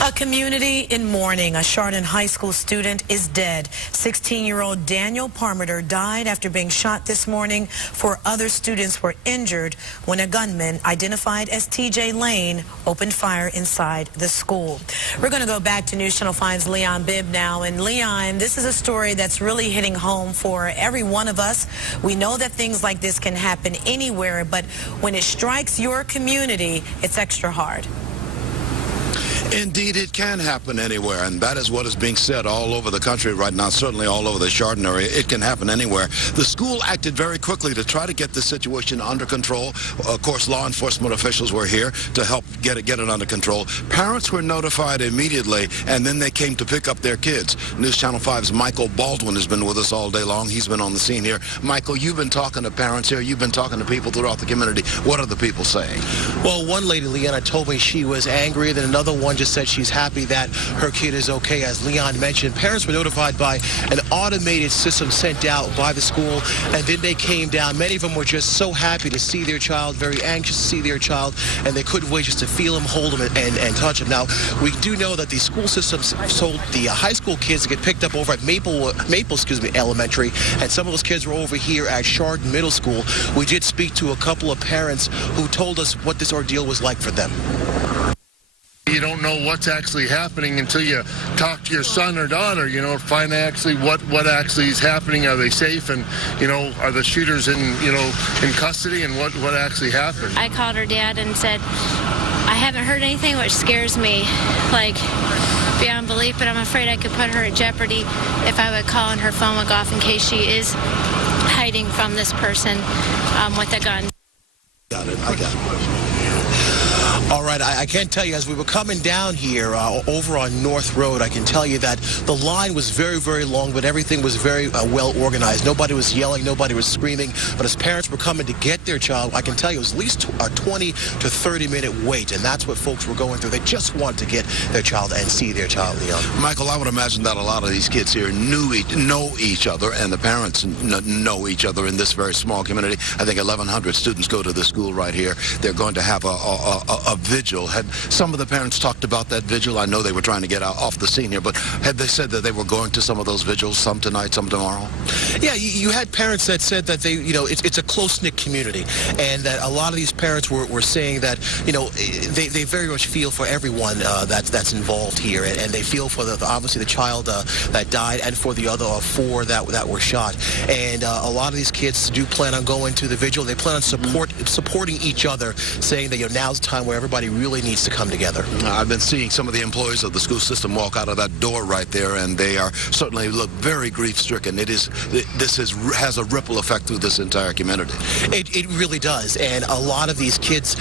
A community in mourning. A Chardon High School student is dead. 16-year-old Daniel Parmenter died after being shot this morning. 4 other students were injured when a gunman, identified as TJ Lane, opened fire inside the school. We're going to go back to News Channel 5's Leon Bibb now. And Leon, this is a story that's really hitting home for every one of us. We know that things like this can happen anywhere, but when it strikes your community, it's extra hard. Indeed, it can happen anywhere, and that is what is being said all over the country right now, certainly all over the Chardon area. It can happen anywhere. The school acted very quickly to try to get the situation under control. Of course, law enforcement officials were here to help get it under control. Parents were notified immediately, and then they came to pick up their kids. News Channel 5's Michael Baldwin has been with us all day long. He's been on the scene here. Michael, you've been talking to parents here. You've been talking to people throughout the community. What are the people saying? Well, one lady, Leanna, told me she was angry. Then another one just said she's happy that her kid is okay. As Leon mentioned, parents were notified by an automated system sent out by the school, and then they came down. Many of them were just so happy to see their child, very anxious to see their child, and they couldn't wait just to feel him, hold him, and touch him. Now, we do know that the school systems told the high school kids to get picked up over at Maple Elementary, and some of those kids were over here at Chardon Middle School. We did speak to a couple of parents who told us what this ordeal was like for them. You don't know what's actually happening until you talk to your son or daughter, find actually what actually is happening. Are they safe? And, are the shooters in custody, and what actually happened? I called her dad and said, I haven't heard anything, which scares me, like, beyond belief, but I'm afraid I could put her at jeopardy if I would call and her phone would go off in case she is hiding from this person with a gun. Got it. I got it. All right, I can tell you, as we were coming down here over on North Road, I can tell you that the line was very, very long, but everything was very well organized. Nobody was yelling, nobody was screaming, but as parents were coming to get their child, I can tell you it was at least a 20 to 30-minute wait, and that's what folks were going through. They just want to get their child and see their child, Leon. Michael, I would imagine that a lot of these kids here know each other, and the parents know each other in this very small community. I think 1,100 students go to the school right here. They're going to have a vigil. Had some of the parents talked about that vigil? I know they were trying to get off the scene here, but had they said that they were going to some of those vigils, some tonight, some tomorrow? Yeah, you had parents that said that they, it's a close-knit community, and that a lot of these parents were saying that, they very much feel for everyone that's involved here, and they feel for obviously the child that died, and for the other 4 that were shot. And a lot of these kids do plan on going to the vigil. They plan on supporting each other, saying that now's the time where everybody really needs to come together. I've been seeing some of the employees of the school system walk out of that door right there, and they are certainly look very grief-stricken. This has a ripple effect through this entire community. It really does, and a lot of these kids,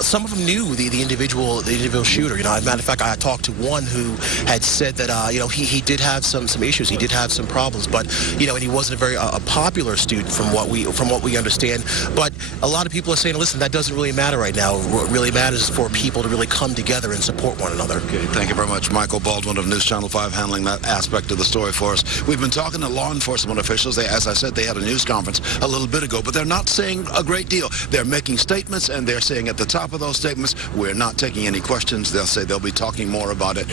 some of them knew the individual shooter. As a matter of fact, I talked to one who had said that he did have some issues, he did have some problems, but and he wasn't a very popular student from what we understand. But a lot of people are saying, listen, that doesn't really matter right now. What really matters is for people to really come together and support one another. Okay, thank you very much. Michael Baldwin of News Channel 5 handling that aspect of the story for us. We've been talking to law enforcement officials. As I said, they had a news conference a little bit ago, but they're not saying a great deal. They're making statements, and they're saying at the top of those statements, we're not taking any questions. They'll say they'll be talking more about it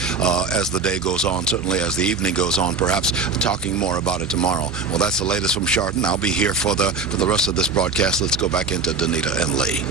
as the day goes on, certainly as the evening goes on, perhaps talking more about it tomorrow. Well, that's the latest from Chardon. I'll be here for the rest of this broadcast. Let's go back into Danita and Lee.